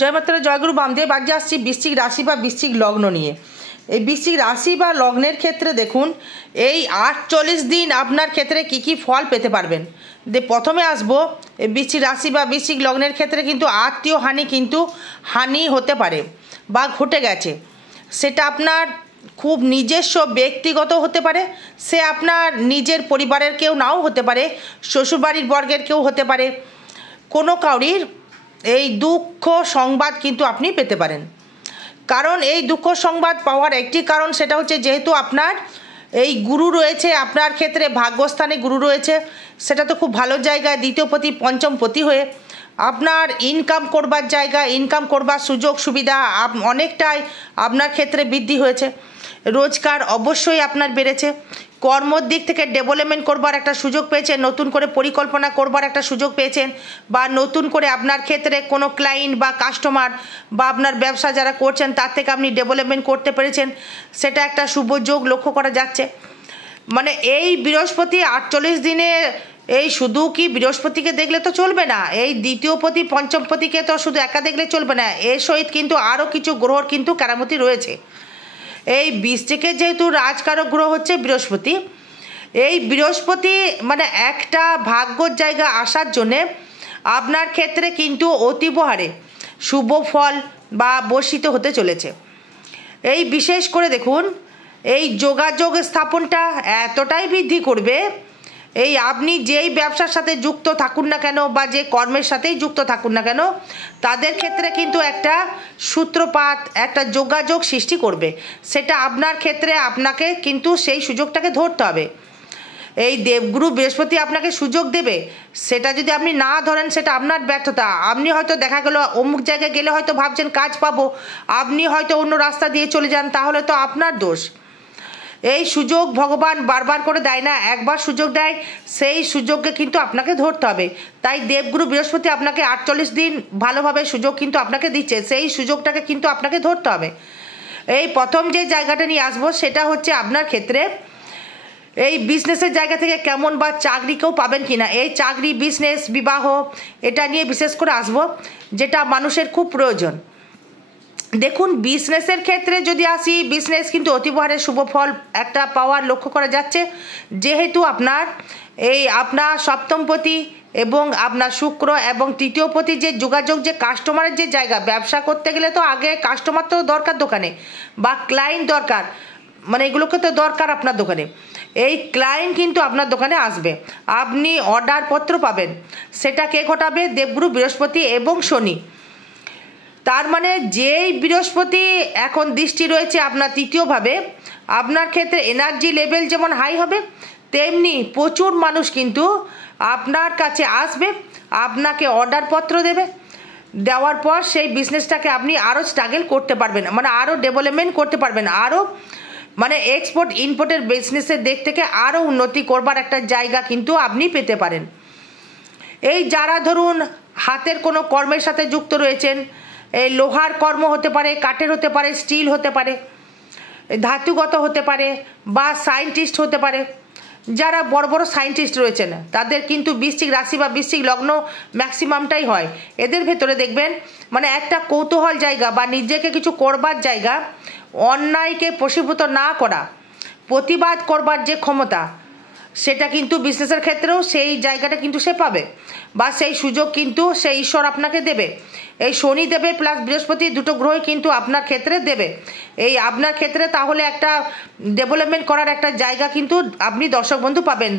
জয় মাতারা, জয়গুরু বামদেব। আজ আসছি বৃশ্চিক রাশি বা বৃশ্চিক লগ্ন নিয়ে। এই বৃশ্চিক রাশি বা লগ্নের ক্ষেত্রে দেখুন এই 48 দিন আপনার ক্ষেত্রে কি কি ফল পেতে পারবেন। প্রথমে আসবো এই বৃশ্চিক রাশি বা বৃশ্চিক লগ্নের ক্ষেত্রে কিন্তু আত্মীয় হানি হতে পারে বা ঘটে গেছে। সেটা আপনার খুব নিজস্ব ব্যক্তিগত হতে পারে, সে আপনার নিজের পরিবারের কেউ নাও হতে পারে, শ্বশুরবাড়ির বর্গের কেউ হতে পারে। কোনো কাউরির এই দুঃখ সংবাদ কিন্তু আপনি পেতে পারেন। কারণ এই দুঃখ সংবাদ পাওয়ার একটি কারণ, সেটা হচ্ছে যেহেতু আপনার এই গুরু রয়েছে, আপনার ক্ষেত্রে ভাগ্যস্থানে গুরু রয়েছে, সেটা তো খুব ভালো জায়গায় দ্বিতীয়পতি পঞ্চমপতি হয়ে আপনার ইনকাম করবার জায়গা, ইনকাম করবার সুযোগ সুবিধা অনেকটাই আপনার ক্ষেত্রে বৃদ্ধি হয়েছে। রোজগার অবশ্যই আপনার বেড়েছে। কর্মর দিক থেকে ডেভেলপমেন্ট করবার একটা সুযোগ পেয়েছেন, নতুন করে পরিকল্পনা করবার একটা সুযোগ পেয়েছেন, বা নতুন করে আপনার ক্ষেত্রে কোনো ক্লায়েন্ট বা কাস্টমার বা আপনার ব্যবসা যারা করছেন তার থেকে আপনি ডেভেলপমেন্ট করতে পেরেছেন, সেটা একটা শুভ যোগ লক্ষ্য করা যাচ্ছে। মানে এই বৃহস্পতি 48 দিনে এই শুধু কি বৃহস্পতিকে দেখলে তো চলবে না, এই দ্বিতীয়পতি পঞ্চমপতিকে তো শুধু একা দেখলে চলবে না, এর সহিত কিন্তু আরও কিছু গ্রহর কিন্তু কেরামতি রয়েছে। এই বৃশ্চিকের যেহেতু রাজকারক গ্রহ হচ্ছে বৃহস্পতি, এই বৃহস্পতি মানে একটা ভাগ্যর জায়গা আসার জন্যে আপনার ক্ষেত্রে কিন্তু অতীব হারে শুভ ফল বা বর্ষিত হতে চলেছে। এই বিশেষ করে দেখুন এই যোগাযোগ স্থাপনটা এতটাই বৃদ্ধি করবে, এই আপনি যেই ব্যবসার সাথে যুক্ত থাকুন না কেন বা যে কর্মের সাথেই যুক্ত থাকুন না কেন, তাদের ক্ষেত্রে কিন্তু একটা সূত্রপাত, একটা যোগাযোগ সৃষ্টি করবে। সেটা আপনার ক্ষেত্রে আপনাকে কিন্তু সেই সুযোগটাকে ধরতে হবে। এই দেবগুরু বৃহস্পতি আপনাকে সুযোগ দেবে, সেটা যদি আপনি না ধরেন সেটা আপনার ব্যর্থতা। আপনি হয়তো দেখা গেল অমুক জায়গায় গেলে হয়তো ভাবছেন কাজ পাবো, আপনি হয়তো অন্য রাস্তা দিয়ে চলে যান, তাহলে তো আপনার দোষ। এই সুযোগ ভগবান বারবার করে দেয় না, একবার সুযোগ দেয়, সেই সুযোগকে কিন্তু আপনাকে ধরতে হবে। তাই দেবগুরু বৃহস্পতি আপনাকে 48 দিন ভালোভাবে সুযোগ কিন্তু আপনাকে দিচ্ছে, সেই সুযোগটাকে কিন্তু আপনাকে ধরতে হবে। এই প্রথম যে জায়গাটা নিয়ে আসবো সেটা হচ্ছে আপনার ক্ষেত্রে এই বিজনেসের জায়গা থেকে কেমন বা চাকরিকেও পাবেন কিনা, এই চাকরি, বিজনেস, বিবাহ, এটা নিয়ে বিশেষ করে আসবো, যেটা মানুষের খুব প্রয়োজন। দেখুন বিজনেসের ক্ষেত্রে যদি আসি, বিজনেস কিন্তু অতিবহারে শুভ ফল একটা পাওয়ার লক্ষ্য করা যাচ্ছে। যেহেতু আপনার সপ্তমপতি এবং আপনার শুক্র এবং তৃতীয়পতি যে যোগাযোগ, যে কাস্টমারের যে জায়গা, ব্যবসা করতে গেলে তো আগে কাস্টমার তো দরকার দোকানে, বা ক্লায়েন্ট দরকার, মানে এগুলোকে তো দরকার আপনার দোকানে। এই ক্লায়েন্ট কিন্তু আপনার দোকানে আসবে, আপনি অর্ডার পত্র পাবেন, সেটা কে ঘটাবে? দেবগুরু বৃহস্পতি এবং শনি। তার মানে যেই বৃহস্পতি এখন দৃষ্টি রয়েছে আপনার তৃতীয়ভাবে, আপনার ক্ষেত্রে এনার্জি লেভেল যেমন হাই হবে, তেমনি প্রচুর মানুষ কিন্তু আপনার কাছে আসবে, আপনাকে অর্ডার পত্র দেবে, দেওয়ার পর সেই বিজনেসটাকে আপনি আরও স্ট্রাগল করতে পারবেন, মানে আরও ডেভেলপমেন্ট করতে পারবেন, আরও মানে এক্সপোর্ট ইম্পোর্টের বিজনেসের দিক থেকে আরও উন্নতি করবার একটা জায়গা কিন্তু আপনি পেতে পারেন। এই যারা ধরুন হাতের কোনো কর্মের সাথে যুক্ত রয়েছেন, এই লোহার কর্ম হতে পারে, কাঠের হতে পারে, স্টিল হতে পারে, ধাতুগত হতে পারে, বা সায়েন্টিস্ট হতে পারে, যারা বড় বড় সায়েন্টিস্ট রয়েছেন তাদের কিন্তু বৃশ্চিক রাশি বা বৃশ্চিক লগ্ন ম্যাক্সিমামটাই হয়। এদের ভেতরে দেখবেন মানে একটা কৌতূহল জায়গা বা নিজেকে কিছু করবার জায়গা, অন্যায়কে প্রশীভূত না করা, প্রতিবাদ করবার যে ক্ষমতা, সেটা কিন্তু বিজনেসের ক্ষেত্রেও সেই জায়গাটা কিন্তু সে পাবে, বা সেই সুযোগ কিন্তু সেই ঈশ্বর আপনাকে দেবে। এই শনি দেবে প্লাস বৃহস্পতি, দুটো গ্রহই কিন্তু আপনার ক্ষেত্রে দেবে। এই আপনার ক্ষেত্রে তাহলে একটা ডেভেলপমেন্ট করার একটা জায়গা কিন্তু আপনি দর্শক বন্ধু পাবেন।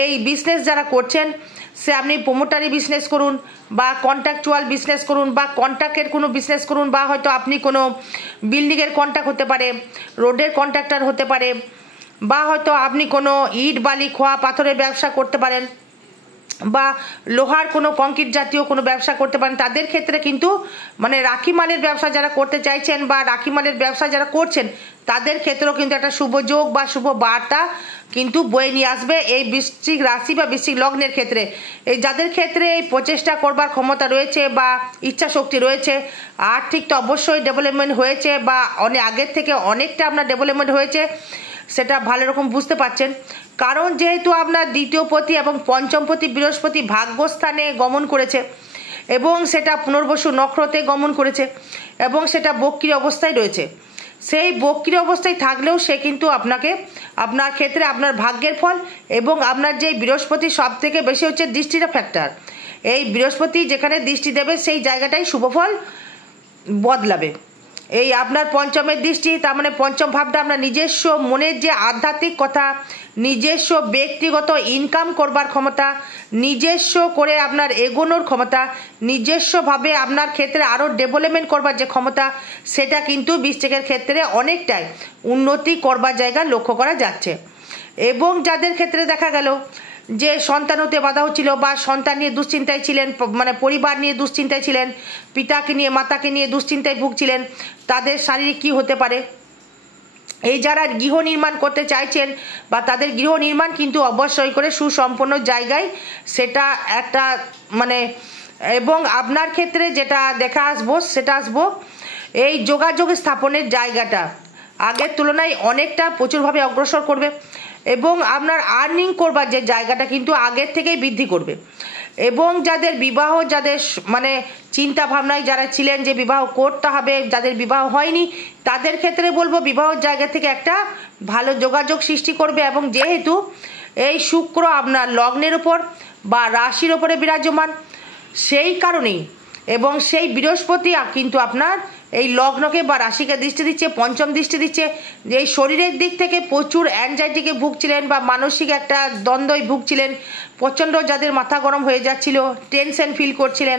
এই বিজনেস যারা করছেন, সে আপনি প্রোমোটারি বিজনেস করুন, বা কন্ট্রাকচুয়াল বিজনেস করুন, বা কন্ট্রাক্টের কোনো বিজনেস করুন, বা হয়তো আপনি কোনো বিল্ডিংয়ের কন্ট্রাক্ট হতে পারে, রোডের কন্ট্রাক্টর হতে পারে, বা হয়তো আপনি কোনো ইট বালি খোয়া পাথরের ব্যবসা করতে পারেন, বা লোহার কোনো কংক্রিট জাতীয় কোনো ব্যবসা করতে পারেন। তাদের ক্ষেত্রে কিন্তু মানে রাখি মালের ব্যবসা যারা করতে চাইছেন বা রাখি মালের ব্যবসা যারা করছেন, তাদের ক্ষেত্রেও কিন্তু একটা শুভ যোগ বা শুভ বার্তা কিন্তু বয়ে নিয়ে আসবে এই বৃশ্চিক রাশি বা বৃশ্চিক লগ্নের ক্ষেত্রে। এই যাদের ক্ষেত্রে এই প্রচেষ্টা করবার ক্ষমতা রয়েছে বা ইচ্ছা শক্তি রয়েছে, আর্থিক তো অবশ্যই ডেভেলপমেন্ট হয়েছে, বা অনেক আগের থেকে অনেকটা আপনার ডেভেলপমেন্ট হয়েছে, সেটা ভালো রকম বুঝতে পারছেন। কারণ যেহেতু আপনার দ্বিতীয়পতি এবং পঞ্চমপতি বৃহস্পতি ভাগ্যস্থানে গমন করেছে, এবং সেটা পুনর্বসু নক্ষত্রে গমন করেছে এবং সেটা বক্রী অবস্থায় রয়েছে। সেই বক্রী অবস্থায় থাকলেও সে কিন্তু আপনার ক্ষেত্রে আপনার ভাগ্যের ফল এবং আপনার যে বৃহস্পতি সব থেকে বেশি হচ্ছে দৃষ্টিটা ফ্যাক্টর। এই বৃহস্পতি যেখানে দৃষ্টি দেবে সেই জায়গাটাই শুভফল বদলাবে। এই আপনার পঞ্চমের দৃষ্টি, তার মানে পঞ্চম ভাবটা আপনার নিজস্ব মনের যে আধ্যাত্মিক কথা, নিজস্ব ব্যক্তিগত ইনকাম করবার ক্ষমতা, নিজস্ব করে আপনার এগোনোর ক্ষমতা, নিজস্বভাবে আপনার ক্ষেত্রে আরও ডেভেলপমেন্ট করবার যে ক্ষমতা, সেটা কিন্তু বৃশ্চিকের ক্ষেত্রে অনেকটাই উন্নতি করবার জায়গা লক্ষ্য করা যাচ্ছে। এবং যাদের ক্ষেত্রে দেখা গেল যে সন্তান হতে বাধা হচ্ছিল বা সন্তান নিয়ে দুশ্চিন্তায় ছিলেন, মানে পরিবার নিয়ে দুশ্চিন্তায় ছিলেন, পিতাকে নিয়ে মাতাকে নিয়ে দুশ্চিন্তায় ভুগছিলেন, তাদের শারীরিক কী হতে পারে। এই যারা গৃহ নির্মাণ করতে চাইছেন বা তাদের গৃহ নির্মাণ কিন্তু অবশ্যই করে সুসম্পন্ন জায়গায় সেটা একটা মানে, এবং আপনার ক্ষেত্রে যেটা সেটা আসবো এই যোগাযোগ স্থাপনের জায়গাটা আগের তুলনায় অনেকটা প্রচুরভাবে অগ্রসর করবে এবং আপনার আর্নিং করবার যে জায়গাটা কিন্তু আগের থেকেই বৃদ্ধি করবে। এবং যাদের বিবাহ, যাদের মানে চিন্তা ভাবনায় যারা ছিলেন যে বিবাহ করতে হবে, যাদের বিবাহ হয়নি, তাদের ক্ষেত্রে বলবো বিবাহের জায়গা থেকে একটা ভালো যোগাযোগ সৃষ্টি করবে। এবং যেহেতু এই শুক্র আপনার লগ্নের ওপর বা রাশির ওপরে বিরাজমান, সেই কারণেই এবং সেই বৃহস্পতি কিন্তু আপনার এই লগ্নকে বা রাশিকে দৃষ্টি দিচ্ছে, পঞ্চম দৃষ্টি দিচ্ছে। যে এই শরীরের দিক থেকে প্রচুর অ্যাংজাইটিকে ভুগছিলেন বা মানসিক একটা দ্বন্দ্বই ভুগছিলেন, প্রচণ্ড যাদের মাথা গরম হয়ে যাচ্ছিল, টেনশন ফিল করছিলেন,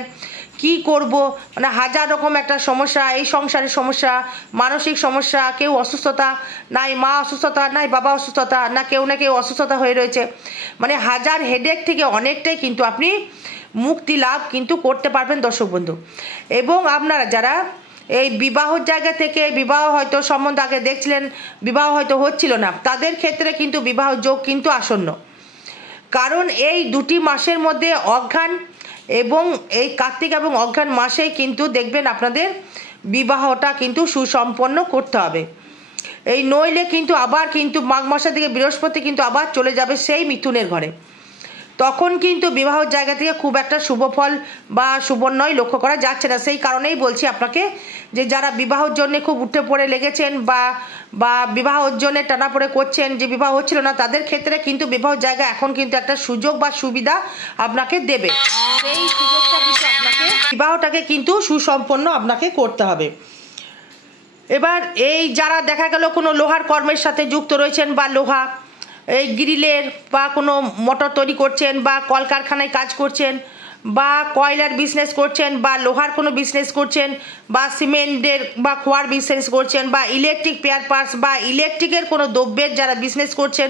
কি করব, মানে হাজার রকম একটা সমস্যা, এই সংসারের সমস্যা, মানসিক সমস্যা, কেউ অসুস্থতা, নাই মা অসুস্থতা, নাই বাবা অসুস্থতা, না কেউ অসুস্থতা হয়ে রয়েছে, মানে হাজার হেডেক থেকে অনেকটাই কিন্তু আপনি মুক্তি লাভ কিন্তু করতে পারবেন দর্শক বন্ধু। এবং আপনারা যারা এই বিবাহর জায়গা থেকে বিবাহ হয়তো সম্বন্ধ আগে দেখছিলেন, বিবাহ হয়তো হচ্ছিল না, তাদের ক্ষেত্রে কিন্তু বিবাহ যোগ কিন্তু আসন্ন। কারণ এই দুটি মাসের মধ্যে অঘ্রাণ এবং এই কার্তিক এবং অঘ্রাণ মাসেই কিন্তু দেখবেন আপনাদের বিবাহটা কিন্তু সুসম্পন্ন করতে হবে। এই নইলে কিন্তু আবার কিন্তু মাঘ মাসের দিকে বৃহস্পতি কিন্তু আবার চলে যাবে সেই মিথুনের ঘরে, তখন কিন্তু বিবাহের জায়গা থেকে খুব একটা শুভ ফল বা সুবর্ণয় লক্ষ্য করা যাচ্ছে না। সেই কারণেই বলছি আপনাকে যে যারা বিবাহের জন্য খুব উঠে পড়ে লেগেছেন বা বিবাহের জন্য টানা পড়ে করছেন, যে বিবাহ হচ্ছিল না, তাদের ক্ষেত্রে কিন্তু বিবাহের জায়গা এখন কিন্তু একটা সুযোগ বা সুবিধা আপনাকে দেবে। সেই সুযোগটা কিন্তু আপনাকে বিবাহটাকে কিন্তু সুসম্পন্ন আপনাকে করতে হবে। এবার এই যারা দেখা গেল কোনো লোহার কর্মের সাথে যুক্ত রয়েছেন বা লোহা এই গ্রিলের বা কোনো মোটর তৈরি করছেন বা কলকারখানায় কাজ করছেন বা কয়লার বিজনেস করছেন বা লোহার কোনো বিজনেস করছেন বা সিমেন্টের বা খোয়ার বিজনেস করছেন বা ইলেকট্রিক পেয়ার পার্টস বা ইলেকট্রিকের কোনো দ্রব্যের যারা বিজনেস করছেন,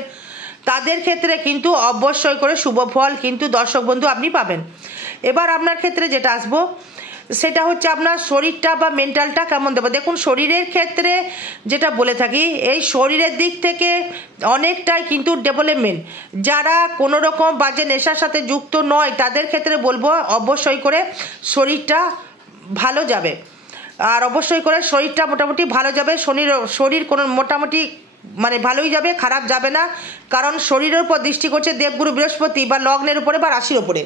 তাদের ক্ষেত্রে কিন্তু অবশ্যই করে শুভ ফল কিন্তু দর্শক বন্ধু আপনি পাবেন। এবার আপনার ক্ষেত্রে যেটা আসবো সেটা হচ্ছে আপনার শরীরটা বা মেন্টালটা কেমন দেবো। দেখুন শরীরের ক্ষেত্রে যেটা বলে থাকি, এই শরীরের দিক থেকে অনেকটাই কিন্তু ডেভেলপমেন্ট। যারা কোনো রকম বাজে নেশার সাথে যুক্ত নয় তাদের ক্ষেত্রে বলবো অবশ্যই করে শরীরটা ভালো যাবে, আর অবশ্যই করে শরীরটা মোটামুটি ভালো যাবে। শরীর কোনো মোটামুটি মানে ভালোই যাবে, খারাপ যাবে না, কারণ শরীরের উপর দৃষ্টি করছে দেবগুরু বৃহস্পতি বা লগ্নের উপরে বা রাশির উপরে।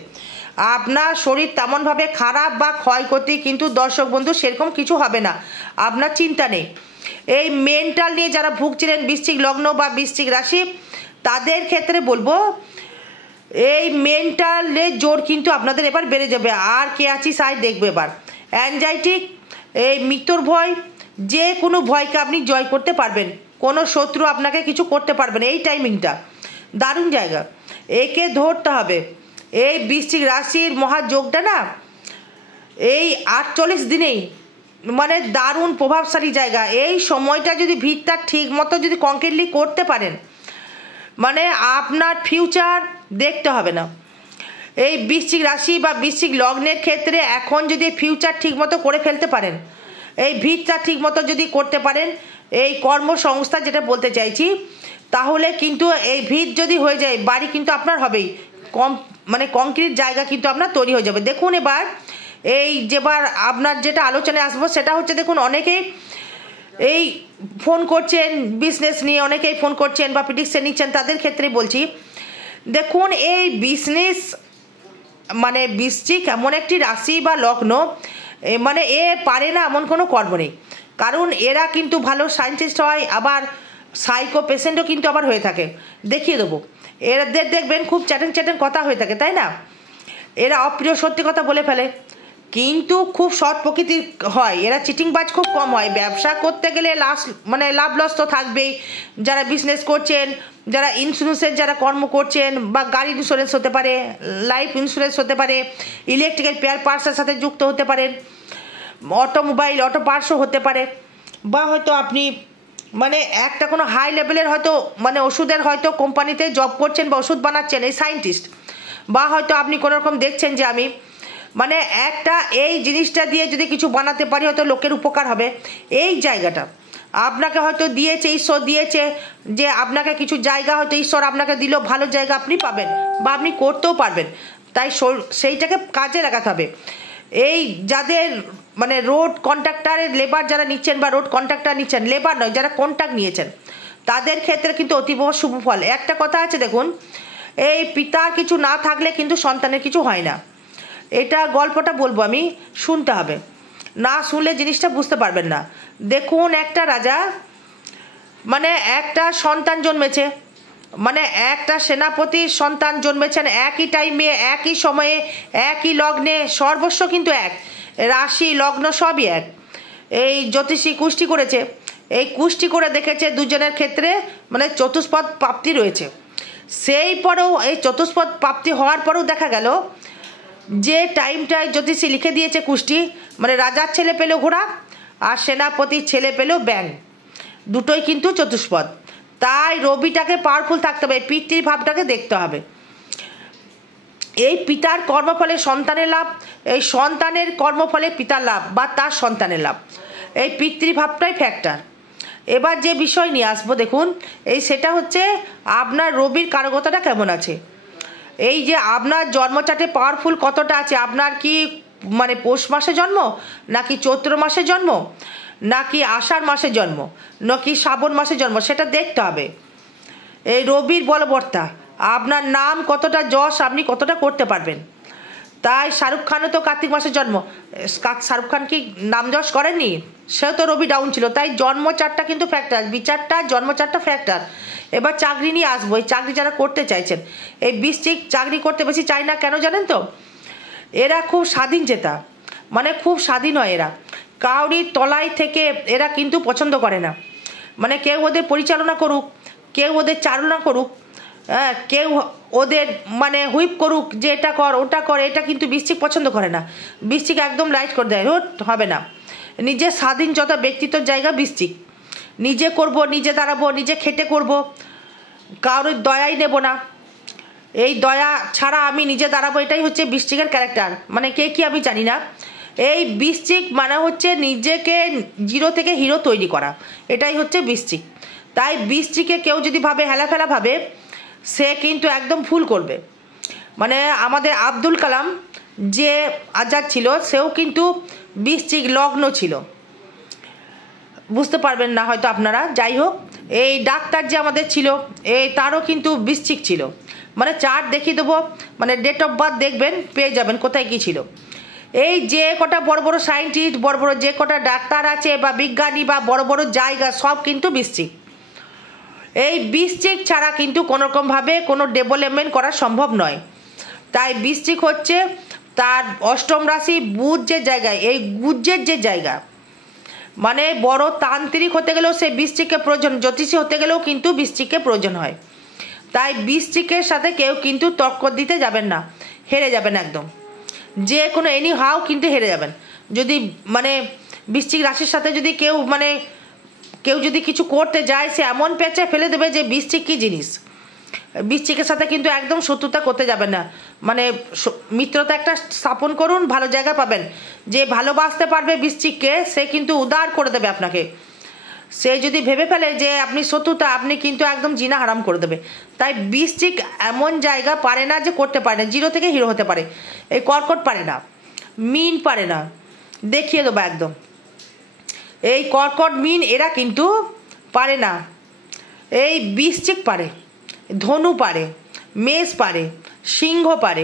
আপনার শরীর তেমনভাবে খারাপ বা ক্ষয়ক্ষতি কিন্তু দর্শক বন্ধু সেরকম কিছু হবে না, আপনার চিন্তা নেই। এই মেন্টাল নিয়ে যারা ভুগছিলেন বৃশ্চিক লগ্ন বা বৃশ্চিক রাশি, তাদের ক্ষেত্রে বলবো এই মেন্টালের জোর কিন্তু আপনাদের এবার বেড়ে যাবে। আর কে আছি সাই দেখবে এবার অ্যাংজাইটি, এই মৃত্যুর ভয়, যে কোনো ভয়কে আপনি জয় করতে পারবেন, কোনো শত্রু আপনাকে কিছু করতে পারবে না। এই টাইমিংটা দারুণ জায়গা, একে ধরতে হবে। এই বৃশ্চিক রাশির মহাযোগটা না এই 48 দিনেই মানে দারুণ প্রভাবশালী জায়গা। এই সময়টা যদি ভিতটা ঠিক মতো যদি কংক্রিটলি করতে পারেন, মানে আপনার ফিউচার দেখতে হবে না। এই বৃশ্চিক রাশি বা বৃশ্চিক লগ্নের ক্ষেত্রে এখন যদি ফিউচার ঠিক মতো করে ফেলতে পারেন, এই ভিতটা ঠিক মতো যদি করতে পারেন, এই কর্মসংস্থা যেটা বলতে চাইছি, তাহলে কিন্তু এই ভিত যদি হয়ে যায় বাড়ি কিন্তু আপনার হবেই, মানে কংক্রিট জায়গা কিন্তু আপনার তৈরি হয়ে যাবে। দেখুন এবার এই যেবার আপনার যেটা আলোচনায় আসবো সেটা হচ্ছে, দেখুন অনেকেই এই ফোন করছেন বিজনেস নিয়ে, অনেকেই ফোন করছেন বা প্রেডিকশন নিচ্ছেন, তাদের ক্ষেত্রে বলছি দেখুন এই বিজনেস মানে বৃশ্চিক এমন একটি রাশি বা লগ্ন, মানে এ পারে না এমন কোনো কর্ম নেই। কারণ এরা কিন্তু ভালো সায়েন্টিস্ট হয়, আবার সাইকো পেশেন্টও কিন্তু আবার হয়ে থাকে। দেখিয়ে দেবো, এদের দেখবেন খুব চ্যাটেন চ্যাটেন কথা হয়ে থাকে, তাই না? এরা অপ্রিয় সত্যি কথা বলে ফেলে, কিন্তু খুব সৎ প্রকৃতির হয়। এরা চিটিংবাজ খুব কম হয়। ব্যবসা করতে গেলে লাভ লস তো থাকবেই। যারা বিজনেস করছেন, যারা ইন্স্যুরেন্সের যারা কর্ম করছেন, বা গাড়ি ইন্স্যুরেন্স হতে পারে, লাইফ ইন্স্যুরেন্স হতে পারে, ইলেকট্রিক্যাল পেয়ার পার্টসের সাথে যুক্ত হতে পারেন, অটোমোবাইল অটো পার্টসও হতে পারে, বা হয়তো আপনি মানে একটা কোনো হাই লেভেলের হয়তো মানে ওষুধের হয়তো কোম্পানিতে জব করছেন বা ওষুধ বানাচ্ছেন, এই সায়েন্টিস্ট, বা হয়তো আপনি কোনো রকম দেখছেন যে আমি মানে একটা এই জিনিসটা দিয়ে যদি কিছু বানাতে পারি হয়তো লোকের উপকার হবে। এই জায়গাটা আপনাকে হয়তো দিয়েছে, ঈশ্বর দিয়েছে, যে আপনাকে কিছু জায়গা হয়তো ঈশ্বর আপনাকে দিল, ভালো জায়গা আপনি পাবেন বা আপনি করতেও পারবেন। তাই সেইটাকে কাজে লাগাতে হবে। এই যাদের মানে রোড কন্ট্রাক্টারের লেবার যারা নিচ্ছেন, বা রোড কন্ট্রাক্টার নিচ্ছেন, লেবার নয়, যারা কন্ট্রাক্ট নিয়েছেন, তাদের ক্ষেত্রে কিন্তু অতীব শুভ ফল। একটা কথা আছে দেখুন, এই পিতার কিছু না থাকলে কিন্তু সন্তানের কিছু হয় না। এটা গল্পটা বলবো আমি, শুনতে হবে, না শুনলে জিনিসটা বুঝতে পারবেন না। দেখুন, একটা রাজা মানে একটা সন্তান জন্মেছে, মানে একটা সেনাপতির সন্তান জন্মেছেন, একই টাইমে একই সময়ে একই লগ্নে, সর্বস্ব কিন্তু এক, রাশি লগ্ন সবই এক। এই জ্যোতিষী কুষ্টি করেছে, এই কুষ্টি করে দেখেছে দুজনের ক্ষেত্রে মানে চতুষ্পদ প্রাপ্তি রয়েছে। সেই পরেও এই চতুষ্পদ প্রাপ্তি হওয়ার পরেও দেখা গেল যে টাইমটায় জ্যোতিষী লিখে দিয়েছে কুষ্টি, মানে রাজার ছেলে পেল ঘোড়া আর সেনাপতির ছেলে পেল ব্যাং, দুটোই কিন্তু চতুষ্পদ। তাই রবিটাকে পাওয়ারফুল থাকতে হবে, পিতৃভাবটাকে দেখতে হবে। এই পিতার কর্মফলে সন্তানের লাভ, এই সন্তানের কর্মফলে পিতার লাভ বা তার সন্তানের লাভ, এই পিতৃভাবটাই ফ্যাক্টর। এবার যে বিষয় নিয়ে আসবো দেখুন, সেটা হচ্ছে আপনার রবির কারকতাটা কেমন আছে। এই যে আপনার জন্মচাটে পাওয়ারফুল কতটা আছে, আপনার কি মানে পৌষ মাসে জন্ম, নাকি চৈত্র মাসে জন্ম, নাকি আষাঢ় মাসে জন্ম, নাকি শ্রাবণ মাসে জন্ম, সেটা দেখতে হবে। এই রবির বলবর্তা, আপনার নাম কতটা যশ, আপনি কতটা করতে পারবেন। তাই শাহরুখ খানও তো কার্তিক মাসে জন্ম, শাহরুখ খান কি নাম যশ করেননি? সেও তো রবি ডাউন ছিল। তাই জন্মচারটা কিন্তু ফ্যাক্টর, বিচারটা জন্মচারটা ফ্যাক্টর। এবার চাকরি নিয়ে আসবো। এই চাকরি যারা করতে চাইছেন, এই বৃশ্চিক চাকরি করতে বেশি চায় না কেন জানেন তো? এরা খুব স্বাধীন চেতা, মানে খুব স্বাধীন হয় এরা, কাউরির তলায় থেকে এরা কিন্তু পছন্দ করে না। মানে কেউ ওদের পরিচালনা করুক, কেউ ওদের চালনা করুক, কেউ ওদের মানে হুইপ করুক যে এটা কর ওটা কর, এটা কিন্তু বৃশ্চিক পছন্দ করে না। বৃশ্চিক একদম লাইট করে দেয়, হবে না। নিজের স্বাধীন যত ব্যক্তিত্বর জায়গা বৃশ্চিক, নিজে করব, নিজে দাঁড়াবো, নিজে খেটে করব, কারোর দয়াই নেব না। এই দয়া ছাড়া আমি নিজে দাঁড়াবো, এটাই হচ্ছে বৃশ্চিকের ক্যারেক্টার। মানে কে কি আমি জানি না। এই বৃশ্চিক মানে হচ্ছে নিজেকে জিরো থেকে হিরো তৈরি করা, এটাই হচ্ছে বৃশ্চিক। তাই বৃশ্চিকে কেউ যদি ভাবে হেলাফেলা ভাবে, সে কিন্তু একদম ভুল করবে। মানে আমাদের আব্দুল কালাম যে আজাদ ছিল, সেও কিন্তু বৃশ্চিক লগ্ন ছিল, বুঝতে পারবেন না হয়তো আপনারা। যাই হোক, এই ডাক্তার যে আমাদের ছিল, তারও কিন্তু বৃশ্চিক ছিল। মানে চার্ট দেখিয়ে দেবো, মানে ডেট অফ বার্থ দেখবেন, পেয়ে যাবেন কোথায় কী ছিল। এই যে কটা বড় বড় সায়েন্টিস্ট, বড় বড় যে কটা ডাক্তার আছে বা বিজ্ঞানী বা বড় বড় জায়গা, সব কিন্তু বৃশ্চিক। এই বৃশ্চিক ছাড়া কিন্তু কোনোরকমভাবে কোনো ডেভেলপমেন্ট করা সম্ভব নয়। তাই বৃশ্চিক হচ্ছে তার অষ্টম রাশি বুধ যে জায়গায়, এই গুজ্জের যে জায়গা, মানে বড় তান্ত্রিক হতে গেলেও সে বৃশ্চিককে প্রয়োজন, জ্যোতিষী হতে গেলেও কিন্তু বৃশ্চিককে প্রয়োজন হয়। তাই বৃশ্চিকের সাথে কেউ কিন্তু টক্কর দিতে যাবেন না, হেরে যাবেন একদম, যে কোনো এনি হাও কিন্তু হেরে যাবেন। যদি মানে বৃশ্চিক রাশির সাথে যদি কেউ যদি কিছু করতে যায়, সে এমন পেঁচে ফেলে দেবে যে বৃশ্চিক কী জিনিস। বৃশ্চিকের সাথে কিন্তু একদম শত্রুতা করতে যাবেন না, মানে মিত্রতা একটা স্থাপন করুন, ভালো জায়গা পাবেন। যে ভালোবাসতে পারবে বৃশ্চিককে, সে কিন্তু উদার করে দেবে আপনাকে। সে যদি ভেবে ফেলে যে আপনি শত্রুতা, আপনি কিন্তু একদম জিনা হারাম করে দেবে। তাই বৃশ্চিক এমন জায়গা পারে না যে করতে পারে না, জিরো থেকে হিরো হতে পারে। এই কর্কট পারে না, মিন পারে না, দেখিয়ে দেবো একদম। এই কর্কট মিন এরা কিন্তু পারে না। এই বৃশ্চিক পারে, ধনু পারে, মেষ পারে, সিংহ পারে,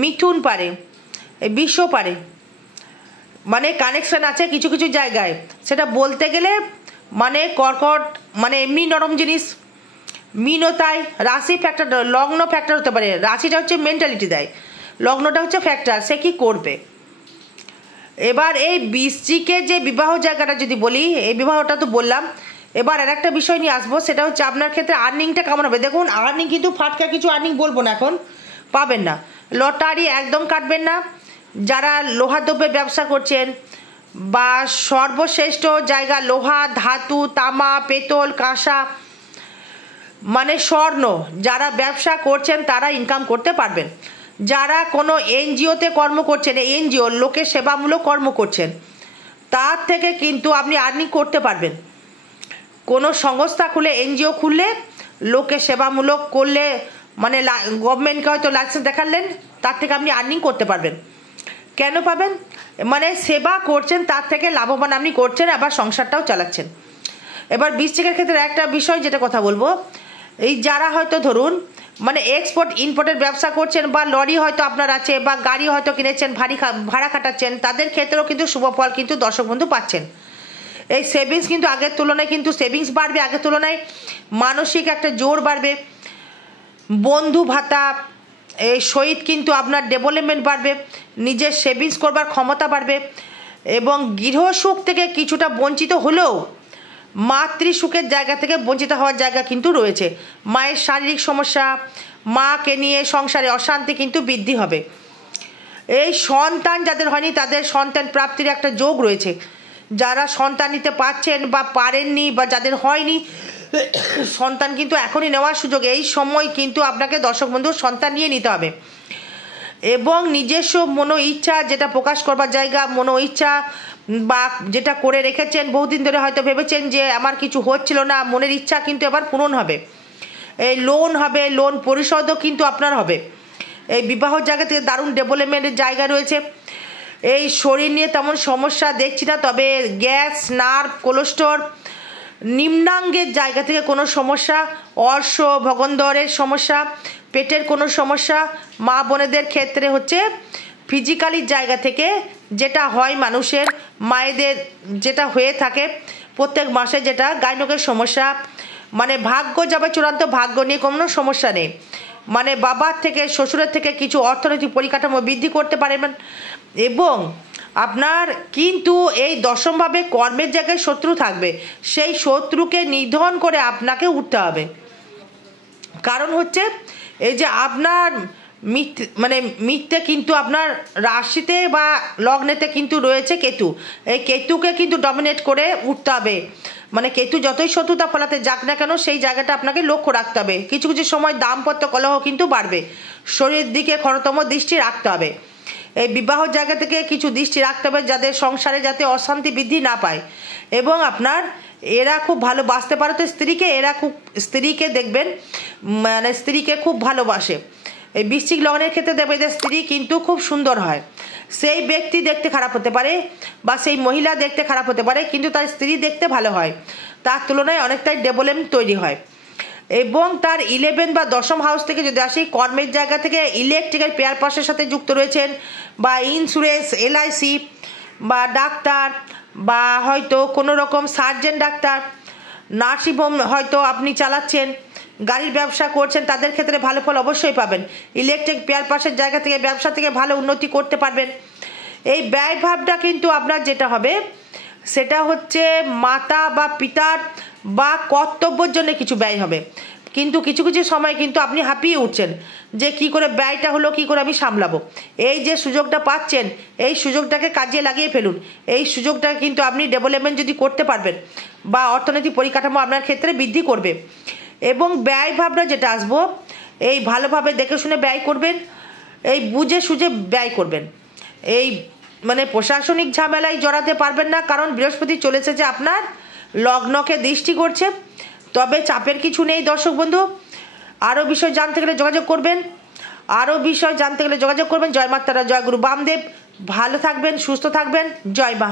মিথুন পারে, বৃষ পারে, মানে কানেকশন আছে কিছু কিছু জায়গায়। সেটা বলতে গেলে মানে কর্কট মানে এমনি নরম জিনিস, মিনও তাই। রাশি ফ্যাক্টর, লগ্ন ফ্যাক্টর হতে পারে। রাশিটা হচ্ছে মেন্টালিটি দেয়, লগ্নটা হচ্ছে ফ্যাক্টর, সে কি করবে। এবার এই বৃশ্চিকের যে বিবাহ জায়গাটা যদি বলি, এই বিবাহটা তো বললাম, এবার আর একটা বিষয় নিয়ে আসবো, সেটা হচ্ছে আপনার ক্ষেত্রে আর্নিংটা কেমন হবে। দেখুন আর্নিং কিন্তু ফাটকা কিছু আর্নিং বলবো না, এখন পাবেন না। লটারি একদম কাটবেন না। যারা লোহা দ্রব্যের ব্যবসা করছেন বা সর্বশ্রেষ্ঠ জায়গা লোহা, ধাতু, তামা, পেতল, কাঁসা, মানে স্বর্ণ, যারা ব্যবসা করছেন তারা ইনকাম করতে পারবেন। যারা কোনো এনজিওতে কর্ম করছেন, এনজিও লোকের সেবামূলক কর্ম করছেন, তার থেকে কিন্তু আপনি আর্নিং করতে পারবেন। কোনো সংস্থা খুলে, এনজিও খুললে, লোকের সেবামূলক করলে, মানে গভর্নমেন্টকে হয়তো লাইসেন্স দেখালেন, তার থেকে আপনি আর্নিং করতে পারবেন। কেন পাবেন? মানে সেবা করছেন, তার থেকে লাভবান আপনি করছেন, আবার সংসারটাও চালাচ্ছেন। এবার বৃশ্চিকের ক্ষেত্রে একটা বিষয় যেটা কথা বলবো, এই যারা হয়তো ধরুন মানে এক্সপোর্ট ইম্পোর্টের ব্যবসা করছেন, বা লরি হয়তো আপনার আছে, বা গাড়ি হয়তো কিনেছেন, ভাড়া খাটাচ্ছেন, তাদের ক্ষেত্রেও কিন্তু শুভ ফল কিন্তু দর্শক বন্ধু পাচ্ছেন। এই সেভিংস কিন্তু আগের তুলনায় কিন্তু সেভিংস বাড়বে, আগের তুলনায় মানসিক একটা জোর বাড়বে, বন্ধু ভাতা এই সহিত কিন্তু আপনার ডেভেলপমেন্ট বাড়বে, নিজের সেভিংস করবার ক্ষমতা বাড়বে, এবং গৃহসুখ থেকে কিছুটা বঞ্চিত হলেও মাতৃসুখের জায়গা থেকে বঞ্চিত হওয়ার জায়গা কিন্তু রয়েছে। মায়ের শারীরিক সমস্যা, মাকে নিয়ে সংসারে অশান্তি কিন্তু বৃদ্ধি হবে। এই সন্তান যাদের হয়নি তাদের সন্তান প্রাপ্তির একটা যোগ রয়েছে। যারা সন্তান নিতে পারছেন বা পারেননি, বা যাদের হয়নি সন্তান কিন্তু এখনই নেওয়ার সুযোগ। এই সময় কিন্তু আপনাকে দর্শক বন্ধু সন্তান নিয়ে নিতে হবে, এবং নিজস্ব মনো ইচ্ছা যেটা প্রকাশ করবার জায়গা, মনো ইচ্ছা বা যেটা করে রেখেছেন বহুদিন ধরে, হয়তো ভেবেছেন যে আমার কিছু হচ্ছিল না, মনের ইচ্ছা কিন্তু এবার পূরণ হবে। এই লোন হবে, লোন পরিশোধও কিন্তু আপনার হবে। এই বিবাহ জায়গা থেকে দারুণ ডেভেলপমেন্টের জায়গা রয়েছে। এই শরীর নিয়ে তেমন সমস্যা দেখছি না, তবে গ্যাস, নার্ভ, কোলেস্ট্রল, নিম্নাঙ্গের জায়গা থেকে কোনো সমস্যা, অর্শ ভগন্দরের সমস্যা, পেটের কোনো সমস্যা, মা বোনেদের ক্ষেত্রে হচ্ছে ফিজিক্যালি জায়গা থেকে যেটা হয় মানুষের, মায়েদের যেটা হয়ে থাকে প্রত্যেক মাসে, যেটা গাইনকের সমস্যা, মানে ভাগ্য যাবে চূড়ান্ত, ভাগ্য নিয়ে কোনো সমস্যা নেই। মানে বাবার থেকে, শ্বশুরের থেকে কিছু অর্থনৈতিক পরিকাঠামো বৃদ্ধি করতে পারবেন। এবং আপনার কিন্তু এই দশমভাবে কর্মের জায়গায় শত্রু থাকবে, সেই শত্রুকে নিধন করে আপনাকে উঠতে হবে। কারণ হচ্ছে এই যে আপনার মিথ্যে কিন্তু আপনার রাশিতে বা লগ্নেতে কিন্তু রয়েছে কেতু। এই কেতুকে কিন্তু ডমিনেট করে উঠতে হবে। মানে কেতু যতই শত্রুতা ফলাতে যাক না কেন, সেই জায়গাটা আপনাকে লক্ষ্য রাখতে হবে। কিছু কিছু সময় দাম্পত্য কলহ কিন্তু বাড়বে, শরীরের দিকে ক্ষণতম দৃষ্টি রাখতে হবে। এই বিবাহ জায়গা থেকে কিছু দৃষ্টি রাখতে হবে, যাদের সংসারে যাতে অশান্তি বৃদ্ধি না পায়। এবং আপনার এরা খুব ভালো বাসতে পারে, তো স্ত্রীকে দেখবেন, মানে স্ত্রীকে খুব ভালোবাসে। এই বৃশ্চিক লগ্নের ক্ষেত্রে দেখবে যে স্ত্রী কিন্তু খুব সুন্দর হয়। সেই ব্যক্তি দেখতে খারাপ হতে পারে, বা সেই মহিলা দেখতে খারাপ হতে পারে, কিন্তু তার স্ত্রী দেখতে ভালো হয়, তার তুলনায় অনেকটাই ডেভেলপমেন্ট তৈরি হয়। এবং তার 11 বা দশম হাউস থেকে যদি আসি, কর্মের জায়গা থেকে ইলেকট্রিক্যাল পেয়ার পার্সের সাথে যুক্ত রয়েছেন, বা ইন্স্যুরেন্স, LIC, বা ডাক্তার, বা হয়তো কোনো রকম সার্জেন ডাক্তার, নার্সিংহোম হয়তো আপনি চালাচ্ছেন, গাড়ির ব্যবসা করছেন, তাদের ক্ষেত্রে ভালো ফল অবশ্যই পাবেন। ইলেকট্রিক পেয়ার পার্সের জায়গা থেকে ব্যবসা থেকে ভালো উন্নতি করতে পারবেন। এই ব্যয়ভাবটা কিন্তু আপনার যেটা হবে সেটা হচ্ছে মাতা বা পিতার বা কর্তব্যের জন্য কিছু ব্যয় হবে, কিন্তু কিছু কিছু সময় কিন্তু আপনি হাঁপিয়ে উঠছেন যে কি করে ব্যয়টা হলো, কি করে আমি সামলাবো। এই যে সুযোগটা পাচ্ছেন, এই সুযোগটাকে কাজে লাগিয়ে ফেলুন। এই সুযোগটা কিন্তু আপনি ডেভেলপমেন্ট যদি করতে পারবেন, বা অর্থনৈতিক পরিকাঠামো আপনার ক্ষেত্রে বৃদ্ধি করবে। এবং ব্যয় ভাবনা যেটা আসবো, এই ভালোভাবে দেখে শুনে ব্যয় করবেন, এই বুঝে সুঝে ব্যয় করবেন। এই মানে প্রশাসনিক ঝামেলায় জড়াতে পারবেন না, কারণ বৃহস্পতি চলেছে যে আপনার লগ্নকে দৃষ্টি করছে। তবে চাপের কিছু নেই দর্শক বন্ধু। আরও বিষয় জানতে গেলে যোগাযোগ করবেন, জয় মা তারা, জয় গুরু বামদেব। ভালো থাকবেন, সুস্থ থাকবেন, জয় মা।